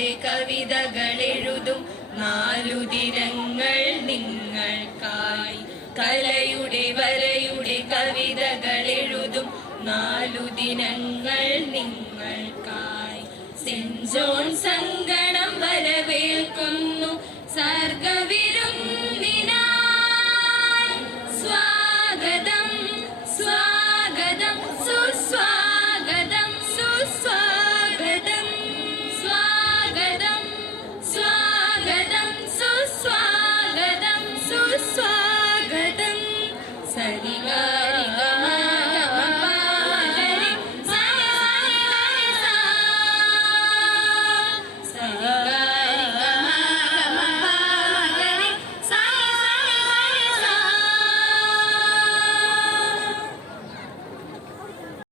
നിങ്ങളുടെ കവിതകളെഴുതും. നാലു ദിനങ്ങൾ നിങ്ങൾക്കായി കലയുടെ വരയുടെ കവിതകളെഴുതും. നാലു ദിനങ്ങൾ നിങ്ങൾക്കായി സെൻ ജോൺ സങ്കടം വരെ